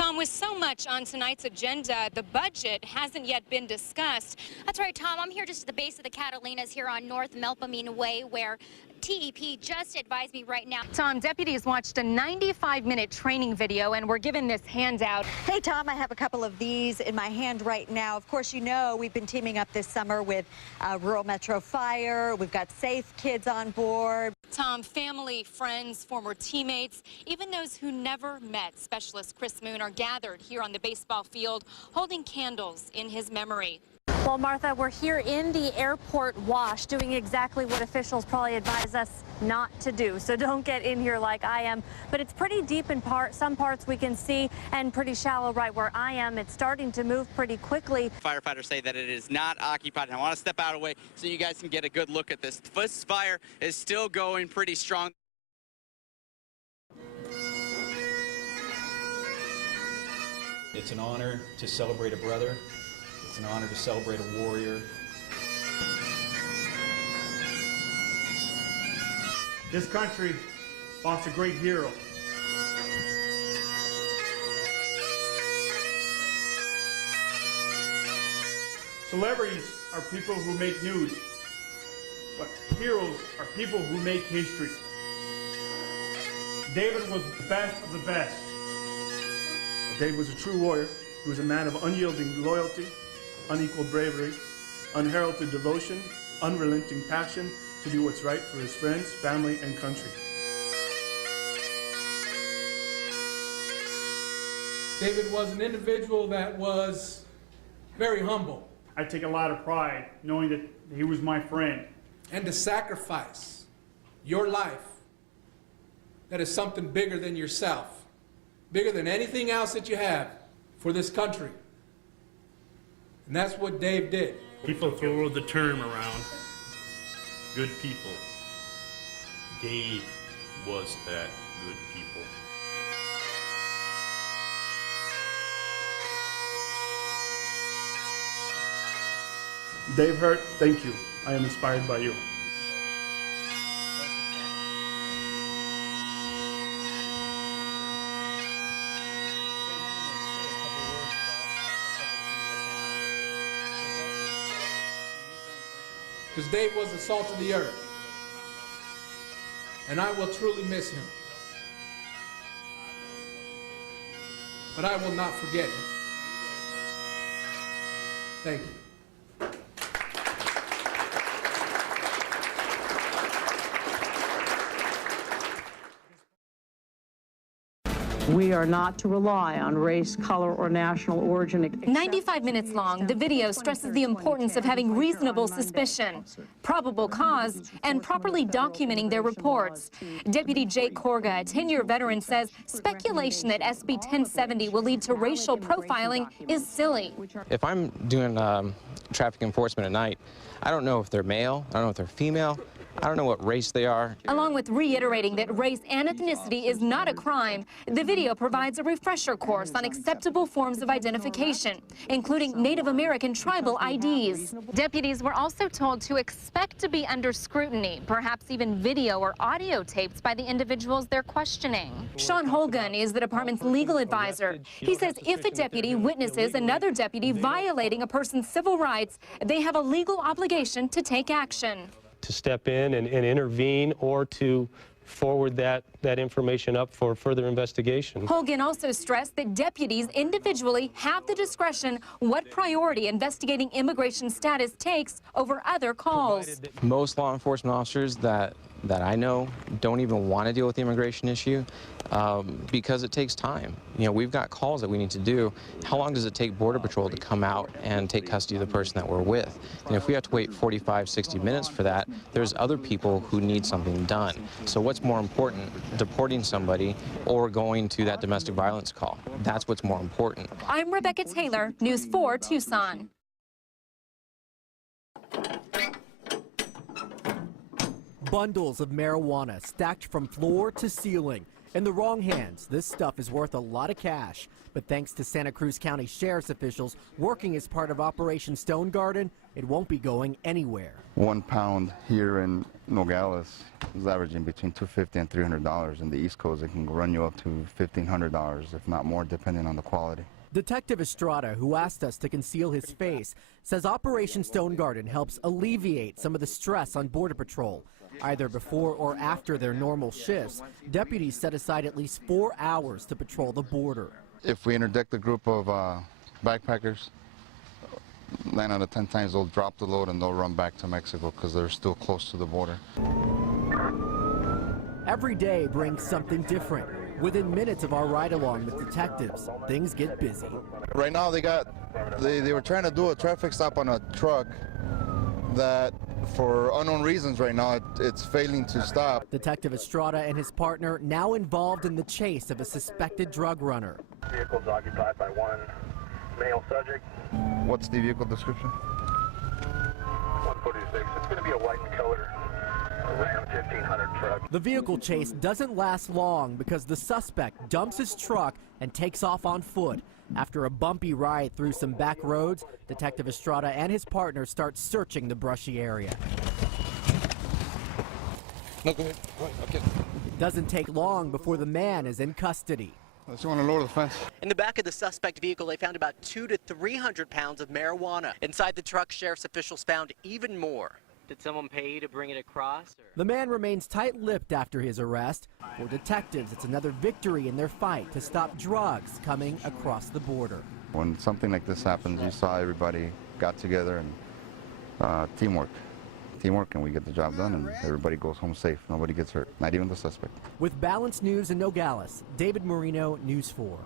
Tom, with so much on tonight's agenda, the budget hasn't yet been discussed. That's right, Tom. I'm here just at the base of the Catalinas here on North Melpomene Way, where TEP just advised me right now. Tom, deputies watched a 95-minute training video and were given this handout. Hey, Tom, I have a couple of these in my hand right now. Of course, you know we've been teaming up this summer with Rural Metro Fire. We've got Safe Kids on board. Tom, family, friends, former teammates, even those who never met Specialist Chris Moon are gathered here on the baseball field holding candles in his memory. Well, Martha, we're here in the airport wash doing exactly what officials probably advise us not to do. So don't get in here like I am. But it's pretty deep in some parts we can see, and pretty shallow right where I am. It's starting to move pretty quickly. Firefighters say that it is not occupied. And I want to step out of the way so you guys can get a good look at this. This fire is still going pretty strong. It's an honor to celebrate a brother. It's an honor to celebrate a warrior. This country lost a great hero. Celebrities are people who make news, but heroes are people who make history. David was the best of the best. David was a true warrior. He was a man of unyielding loyalty, unequaled bravery, unheralded devotion, unrelenting passion to do what's right for his friends, family, and country. David was an individual that was very humble. I take a lot of pride knowing that he was my friend. And to sacrifice your life, that is something bigger than yourself, bigger than anything else that you have for this country. And that's what Dave did. People throw the term around, good people. Dave was that good people. Dave Hurt, thank you. I am inspired by you. Because Dave was the salt of the earth. And I will truly miss him. But I will not forget him. Thank you. We are not to rely on race, color, or national origin. 95 minutes long, the video stresses the importance of having reasonable suspicion, probable cause, and properly documenting their reports. Deputy Jake Korga, a 10-year veteran, says speculation that SB 1070 will lead to racial profiling is silly. If I'm doing traffic enforcement at night, I don't know if they're male, I don't know if they're female, I don't know what race they are. Along with reiterating that race and ethnicity is not a crime, the video provides a refresher course on acceptable forms of identification, including Native American tribal IDs. Deputies were also told to expect to be under scrutiny, perhaps even video or audio tapes by the individuals they're questioning. Sean Holgun is the department's legal advisor. He says if a deputy witnesses another deputy violating a person's civil rights, they have a legal obligation to take action. To step in and intervene, or to forward that information up for further investigation. Holgan also stressed that deputies individually have the discretion what priority investigating immigration status takes over other calls. Most law enforcement officers that I know don't even want to deal with the immigration issue because it takes time. You know, we've got calls that we need to do. How long does it take Border Patrol to come out and take custody of the person that we're with? And if we have to wait 45, 60 minutes for that, there's other people who need something done. So what's more important, deporting somebody or going to that domestic violence call? That's what's more important. I'm Rebecca Taylor, News 4 Tucson. Bundles of marijuana stacked from floor to ceiling. In the wrong hands, this stuff is worth a lot of cash. But thanks to Santa Cruz County Sheriff's officials working as part of Operation Stone Garden, it won't be going anywhere. 1 pound here in Nogales is averaging between $250 and $300. In the East Coast, it can run you up to $1,500, if not more, depending on the quality. Detective Estrada, who asked us to conceal his face, says Operation Stone Garden helps alleviate some of the stress on Border Patrol. Either before or after their normal shifts, deputies set aside at least 4 hours to patrol the border. If we interdict a group of backpackers, 9 out of 10 times they'll drop the load and they'll run back to Mexico because they're still close to the border. Every day brings something different. Within minutes of our ride-along with detectives, things get busy. Right now they were trying to do a traffic stop on a truck that, for unknown reasons right now, it's failing to stop. Detective Estrada and his partner now involved in the chase of a suspected drug runner. Vehicle's occupied by one male subject. What's the vehicle description? 146. It's going to be a white in color. Ram 1500 truck. The vehicle chase doesn't last long because the suspect dumps his truck and takes off on foot. After a bumpy ride through some back roads, Detective Estrada and his partner start searching the brushy area. No, go ahead. Okay. It doesn't take long before the man is in custody. Let's want to lower the fence. In the back of the suspect vehicle, they found about 200 to 300 pounds of marijuana. Inside the truck, sheriff's officials found even more. Did someone pay you to bring it across? Or? The man remains tight-lipped after his arrest. For detectives, it's another victory in their fight to stop drugs coming across the border. When something like this happens, you saw everybody got together and teamwork. Teamwork, and we get the job done, and everybody goes home safe. Nobody gets hurt, not even the suspect. With Balanced News in Nogales, David Marino, News 4.